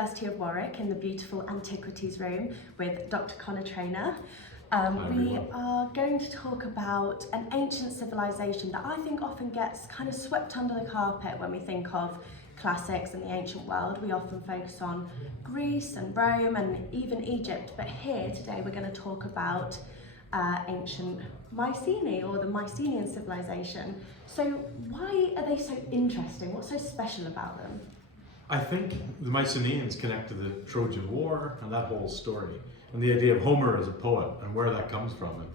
University of Warwick in the beautiful Antiquities room with Dr Conor Trainor. We are going to talk about an ancient civilization that I think often gets kind of swept under the carpet when we think of classics in the ancient world. We often focus on Greece and Rome and even Egypt, but here today we're going to talk about ancient Mycenae, or the Mycenean civilization. So why are they so interesting? What's so special about them? I think the Mycenaeans connect to the Trojan War and that whole story, and the idea of Homer as a poet and where that comes from. And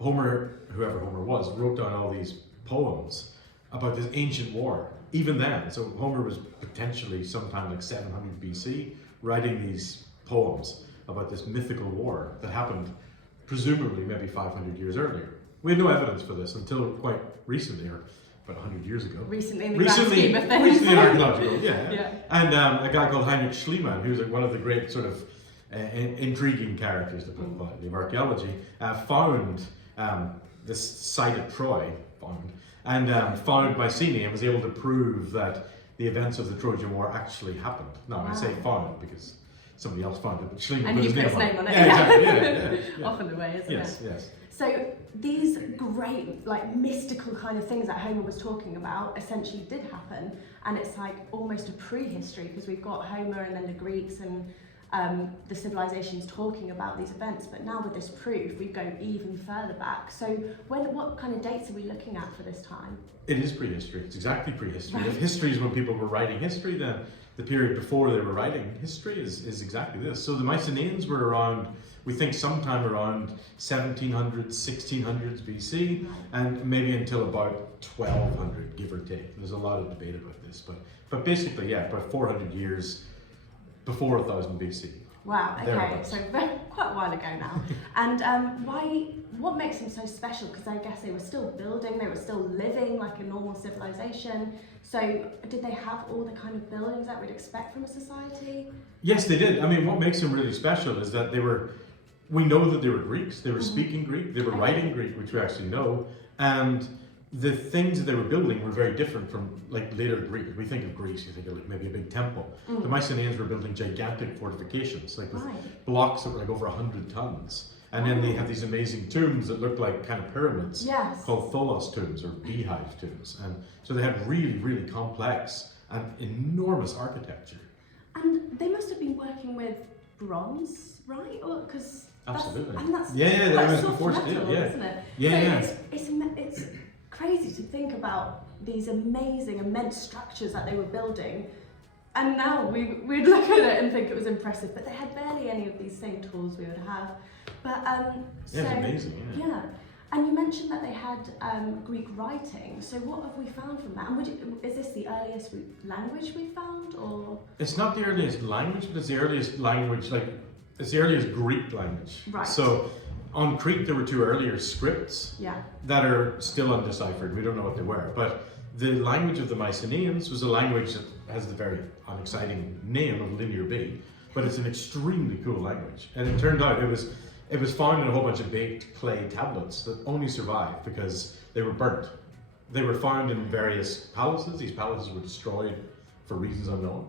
Homer, whoever Homer was, wrote down all these poems about this ancient war, even then. So Homer was potentially sometime like 700 BC writing these poems about this mythical war that happened presumably maybe 500 years earlier. We had no evidence for this until quite recently, or about 100 years ago. Recently in the grand scheme of things. Recently in archaeological, yeah. And a guy called Heinrich Schliemann, who's like one of the great sort of intriguing characters, to put it lightly, of archaeology, found this site at Troy, found Mycenae and was able to prove that the events of the Trojan War actually happened. Now, I say found because somebody else found it, but Schliemann put his name on it. Yeah, exactly. Yeah. Often the way, isn't it? Yes. So these great, like, mystical kind of things that Homer was talking about essentially did happen, and it's like almost a prehistory, because we've got Homer and then the Greeks and the civilizations talking about these events, but now with this proof we go even further back. So what kind of dates are we looking at for this time? It is prehistory. It's exactly prehistory. If history is when people were writing history, then the period before they were writing history is exactly this. So the Mycenaeans were around, we think, sometime around 1700s, 1600s BC, and maybe until about 1200, give or take. There's a lot of debate about this, but basically, yeah, about 400 years before 1000 BC. Wow, okay, so quite a while ago now. And what makes them so special? Because I guess they were still building, they were still living like a normal civilization. So did they have all the kind of buildings that we'd expect from a society? Yes, they did. I mean, what makes them really special is that we know that they were Greeks, they were speaking Greek, they were writing Greek, which we actually know, and the things that they were building were very different from like later Greek. We think of Greece, you think of like maybe a big temple. The Mycenaeans were building gigantic fortifications, like with blocks that were like over 100 tons. And then they had these amazing tombs that looked like kind of pyramids, called tholos tombs or beehive tombs. And so they had really, really complex and enormous architecture. And they must have been working with bronze, right? Or because absolutely, that's that was before metal, steel, isn't it? Yeah, so it's crazy to think about these amazing, immense structures that they were building, and now we'd look at it and think it was impressive, but they had barely any of these same tools we would have. But it's amazing. Yeah. And you mentioned that they had Greek writing. So what have we found from that? And is this the earliest language we found, or? It's not the earliest language, but it's the earliest language, it's the earliest Greek language. Right. So on Crete there were two earlier scripts that are still undeciphered. We don't know what they were, but the language of the Mycenaeans was a language that has the very unexciting name of Linear B, but it's an extremely cool language. And it turned out it was found in a whole bunch of baked clay tablets that only survived because they were burnt. They were found in various palaces. These palaces were destroyed for reasons unknown.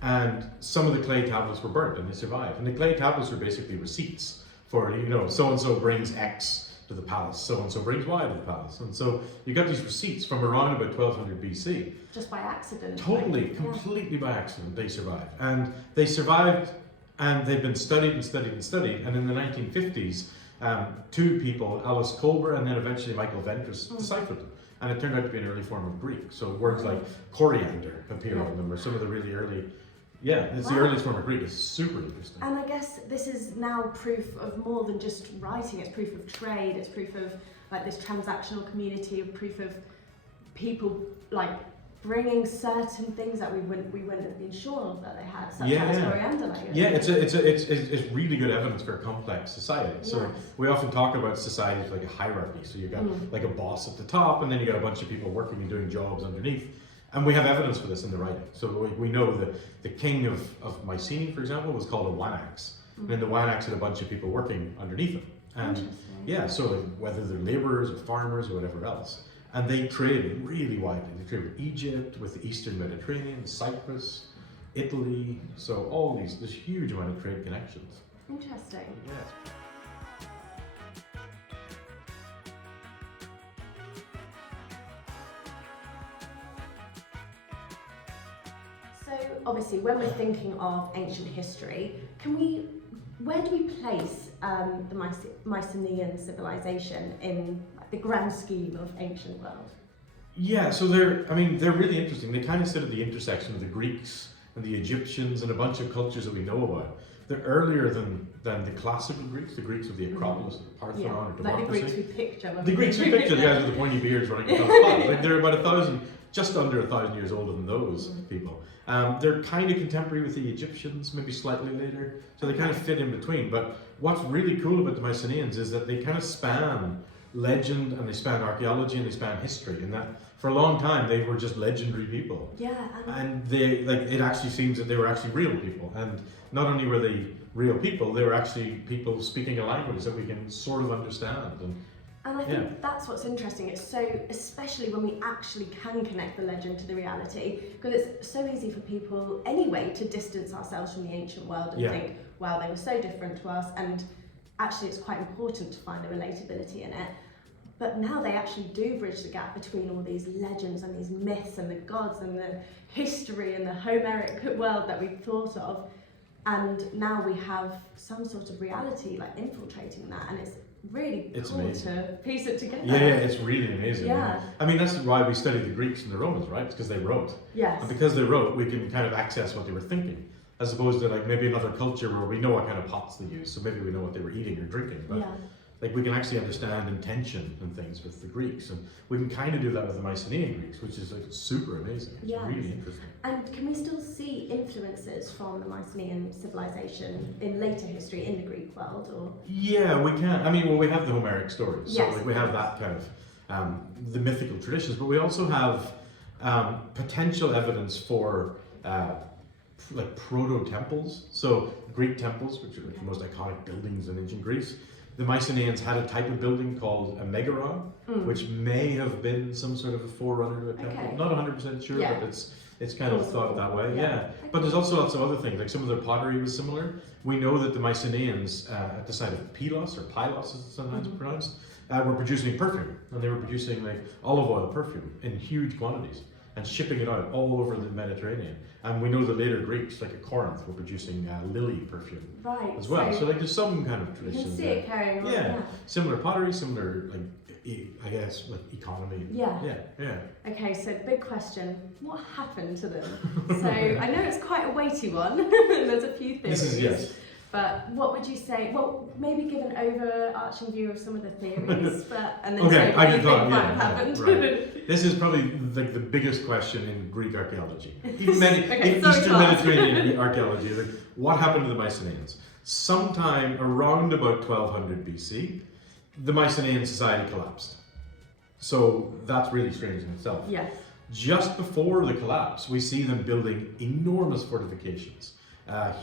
And some of the clay tablets were burnt and they survived. And the clay tablets were basically receipts for, so-and-so brings X to the palace, so-and-so brings Y to the palace. And so you got these receipts from around about 1200 BC. Just by accident. Totally, completely by accident, they survived. And they survived, and they've been studied and studied and studied. And in the 1950s, two people, Alice Kolber and then eventually Michael Ventris, deciphered them. And it turned out to be an early form of Greek. So words like coriander appear on them, or some of the really early. It's the earliest form of Greek. It's super interesting. And I guess this is now proof of more than just writing. It's proof of trade. It's proof of like this transactional community. Of proof of people like bringing certain things that we wouldn't have been sure that they had, such as coriander. It's really good evidence for a complex society. So we often talk about societies like a hierarchy. So you've got like a boss at the top, and then you got a bunch of people working and doing jobs underneath. And we have evidence for this in the writing. So we know that the king of Mycenae, for example, was called a wanax. And then the wanax had a bunch of people working underneath him. And so whether they're laborers or farmers or whatever else. And they traded really widely. They traded with Egypt, with the Eastern Mediterranean, Cyprus, Italy. So all this huge amount of trade connections. Interesting. Yes. So obviously, when we're thinking of ancient history, where do we place the Mycenaean civilization in the grand scheme of ancient world? Yeah, so they're really interesting. They kind of sit at the intersection of the Greeks and the Egyptians and a bunch of cultures that we know about. They're earlier than the classical Greeks, the Greeks of the Acropolis, the Parthenon, or democracy. Like the Greeks we picture. The Greeks we picture, the guys with the pointy beards running across the pond. Like they're about just under 1,000 years older than those people. They're kind of contemporary with the Egyptians, maybe slightly later, so they kind of fit in between. But what's really cool about the Mycenaeans is that they kind of span legend, and they span archaeology, and they span history, and that for a long time they were just legendary people. Yeah. And they, like, it actually seems that they were actually real people, and not only were they real people, they were actually people speaking a language that we can sort of understand. And I think that's what's interesting. It's so, especially when we actually can connect the legend to the reality, because it's so easy for people anyway to distance ourselves from the ancient world and think, wow, they were so different to us, and actually it's quite important to find the relatability in it. But now they actually do bridge the gap between all these legends and these myths and the gods and the history and the Homeric world that we've thought of. And now we have some sort of reality like infiltrating that, and it's really cool amazing to piece it together. Yeah, it's really amazing. Yeah. I mean, that's why we study the Greeks and the Romans, right? It's because they wrote. Yes. And because they wrote, we can kind of access what they were thinking, as opposed to like maybe another culture where we know what kind of pots they use, so maybe we know what they were eating or drinking. But like we can actually understand intention and things with the Greeks, and we can kind of do that with the Mycenaean Greeks, which is like super amazing. It's really interesting. And can we still see influences from the Mycenaean civilization in later history in the Greek world, or? Yeah, we can. I mean, well, we have the Homeric stories, so Yes. like we have that kind of the mythical traditions, but we also have potential evidence for like proto-temples. So Greek temples, which are like the most iconic buildings in ancient Greece. The Mycenaeans had a type of building called a megaron, which may have been some sort of a forerunner to a temple. Not 100% sure, but it's kind of thought that way. Yeah. But there's also lots of other things, like some of their pottery was similar. We know that the Mycenaeans at the site of Pylos, or Pylos as it's sometimes pronounced, were producing perfume, and they were producing like olive oil perfume in huge quantities and shipping it out all over the Mediterranean. And we know the later Greeks, like at Corinth, were producing lily perfume as well. So like there's some kind of tradition. You can see it carrying on. Yeah, similar pottery, similar like I guess like economy. Yeah. Okay, so big question: what happened to them? So I know it's quite a weighty one. There's a few theories. But what would you say? Well, maybe give an overarching view of some of the theories, and then say what you think might have happened. Right. This is probably like the biggest question in Greek archaeology, even Okay, Eastern Mediterranean archaeology. Like, what happened to the Mycenaeans? Sometime around about 1200 BC, the Mycenaean society collapsed. So that's really strange in itself. Yes. Just before the collapse, we see them building enormous fortifications.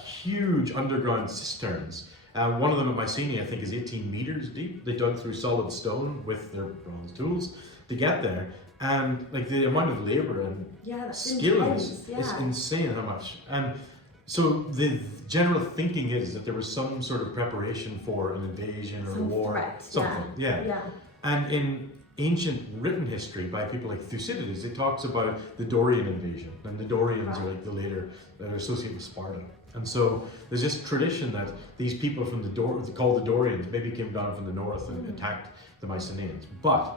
Huge underground cisterns. One of them at Mycenae, I think, is 18 meters deep. They dug through solid stone with their bronze tools to get there, and like the amount of labor and skill is insane. How much? And so the general thinking is that there was some sort of preparation for an invasion or a war, something. Yeah. And in ancient written history by people like Thucydides, it talks about the Dorian invasion, and the Dorians are like the later that are associated with Sparta. And so there's this tradition that these people from called the Dorians, maybe came down from the north and attacked the Mycenaeans. But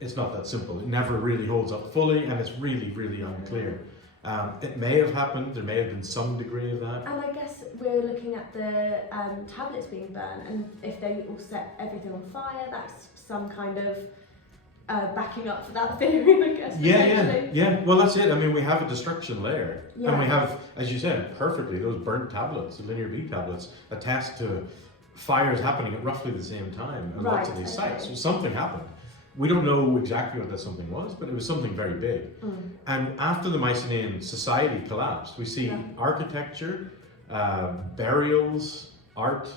it's not that simple. It never really holds up fully, and it's really, really unclear. It may have happened. There may have been some degree of that. And I guess we're looking at the tablets being burned, and if they all set everything on fire, that's some kind of backing up for that theory, I guess. Yeah. Well, that's it. I mean, we have a destruction layer, and we have, as you said, perfectly, those burnt tablets, the linear B tablets, attest to fires happening at roughly the same time at lots of these sites. So something happened. We don't know exactly what that something was, but it was something very big. And after the Mycenaean society collapsed, we see architecture, burials, art,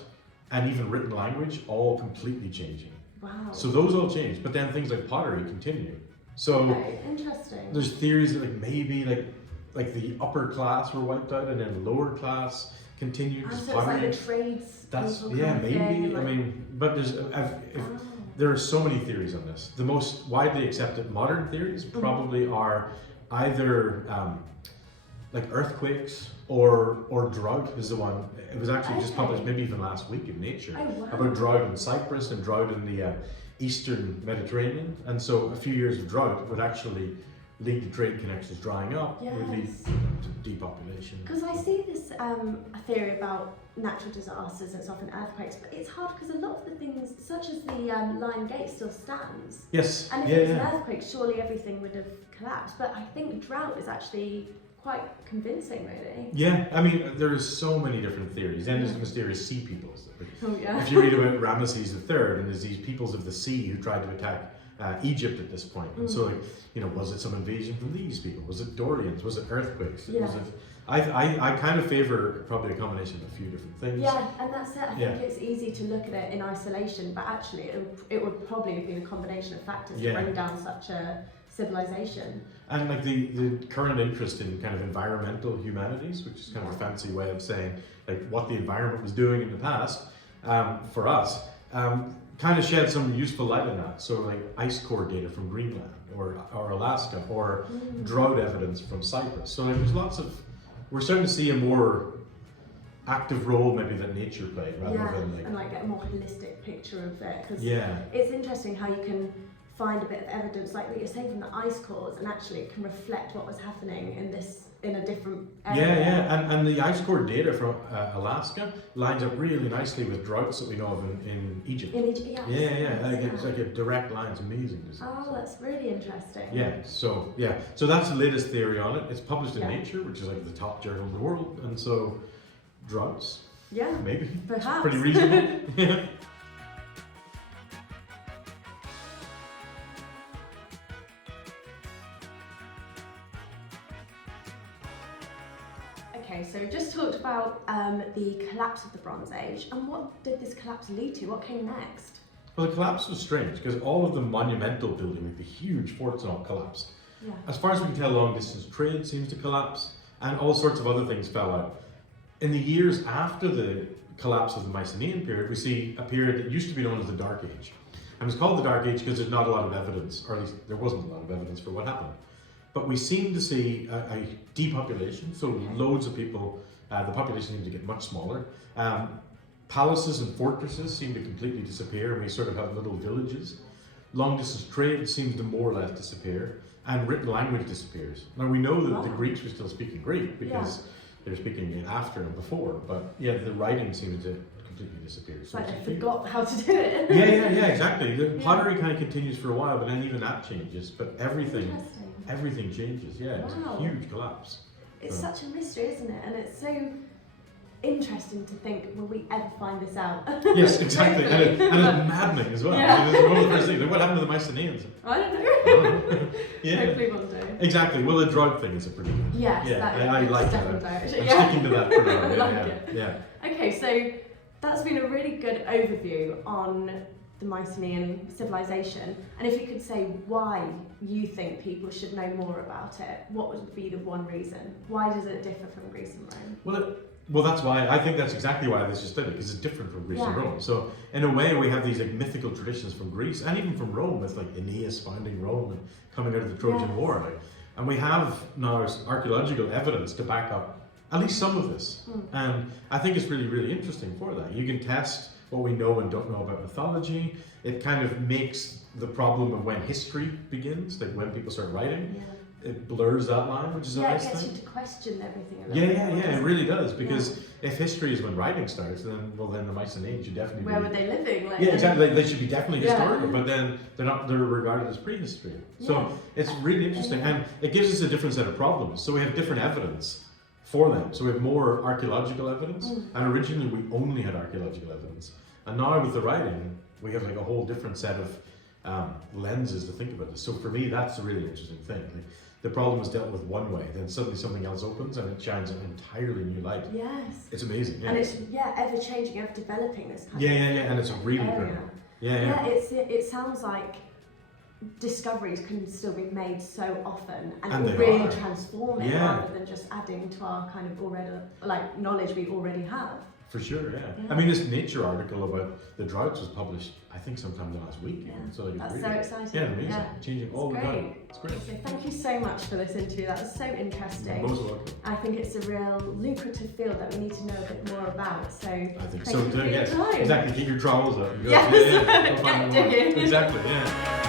and even written language all completely changing. Wow. So those all changed, but then things like pottery continue. So interesting. There's theories that like maybe like like the upper class were wiped out, and then lower class continued. So it's like the trades. That's people yeah, kind of maybe. thing, I like- mean, but there are so many theories on this. The most widely accepted modern theories probably are either like earthquakes or drought is the one. It was actually just published maybe even last week in Nature about drought in Cyprus and drought in the eastern Mediterranean. And so a few years of drought would actually lead to trade connections drying up, would lead to depopulation. Because I see this theory about natural disasters, and it's often earthquakes, but it's hard because a lot of the things, such as the Lion Gate, still stands. Yes. And if it was an earthquake, surely everything would have collapsed. But I think drought is actually quite convincing, really. Yeah, I mean, there are so many different theories. Then there's the mysterious sea peoples. Oh, yeah. If you read about Ramesses III, and there's these peoples of the sea who tried to attack Egypt at this point. And so, like, you know, was it some invasion from these people? Was it Dorians? Was it earthquakes? Yeah. Was it, I kind of favor probably a combination of a few different things. Yeah, and that's it. I think it's easy to look at it in isolation, but actually it would probably have been a combination of factors to bring down such a civilization. And like the current interest in kind of environmental humanities, which is kind of a fancy way of saying like what the environment was doing in the past for us, kind of shed some useful light on that. So like ice core data from Greenland or Alaska, or drought evidence from Cyprus. So like, there's lots of, we're starting to see a more active role maybe that nature played rather than like, and like get a more holistic picture of it. Because yeah, it's interesting how you can find a bit of evidence like what you're saying from the ice cores, and actually it can reflect what was happening in a different area. And the ice core data from Alaska lines up really nicely with droughts that we know of in Egypt. In Egypt, It's like a direct line. It's amazing to see. Oh, that's really interesting. So that's the latest theory on it. It's published in Nature, which is like the top journal in the world, and so droughts. Yeah, maybe. Perhaps. Pretty reasonable. Yeah. Okay, so we just talked about the collapse of the Bronze Age, and what did this collapse lead to? What came next? Well, the collapse was strange because all of the monumental building, like the huge forts and all, collapsed. Yeah. As far as we can tell, long distance trade seems to collapse, and all sorts of other things fell out. In the years after the collapse of the Mycenaean period, we see a period that used to be known as the Dark Age. And it's called the Dark Age because there's not a lot of evidence, or at least there wasn't a lot of evidence for what happened. But we seem to see a depopulation, so loads of people, the population seems to get much smaller. Palaces and fortresses seem to completely disappear, and we sort of have little villages. Long distance trade seems to more or less disappear, and written language disappears. Now we know that the Greeks were still speaking Greek because they're speaking it after and before, but the writing seems to completely disappear. So like they forgot how to do it. Yeah, exactly. The pottery kind of continues for a while, but then even that changes. But everything changes. Yeah, it's a huge collapse. It's such a mystery, isn't it? And it's so interesting to think, will we ever find this out? Yes, exactly. and it's maddening as well. Yeah. It's one of the first things. What happened to the Mycenaeans? I don't know. Yeah. Hopefully one day. Exactly. Well, the drought thing is a pretty good. Yes, I like that. I'm sticking to that for now. Yeah. Okay, so that's been a really good overview on the Mycenaean civilization. And if you could say why you think people should know more about it, what would be the one reason? Why does it differ from Greece and Rome? Well, that's why I think that's exactly why this is studied, because it's different from Greece and Rome. So in a way, we have these like mythical traditions from Greece and even from Rome, with like Aeneas founding Rome and coming out of the Trojan War. Like, and we have now archaeological evidence to back up at least some of this. And I think it's really, really interesting for that. You can test what we know and don't know about mythology. It kind of makes the problem of when history begins, like when people start writing. It blurs that line, which is a nice thing. Yeah, it gets you to question everything. It really does, because if history is when writing starts, then the Mycenaeans should definitely where were they living? Like, exactly. They should be definitely historical, but then they're regarded as prehistory. So it's really interesting, and it gives us a different set of problems. So we have different evidence for them. So we have more archaeological evidence, and originally we only had archaeological evidence, and now with the writing, we have like a whole different set of lenses to think about this. So for me, that's a really interesting thing. Like, the problem is dealt with one way, then suddenly something else opens and it shines an entirely new light. Yes. It's amazing. Yeah. And it's ever changing, ever developing this kind of and it's really area. brilliant. It sounds like discoveries can still be made so often and they really are. transform it rather than just adding to our kind of already, like, knowledge we already have. For sure, yeah. I mean, this Nature article about the droughts was published, I think, sometime last week. Yeah. So like, That's really, so exciting. yeah, amazing. Yeah. Changing all the time. It's great. So thank you so much for this interview. That was so interesting. You're most welcome. I think it's a real lucrative field that we need to know a bit more about. So I think thank you for your yes, time. exactly. Get your trowels out. And go, Yes. go find Get more. digging. Exactly, yeah.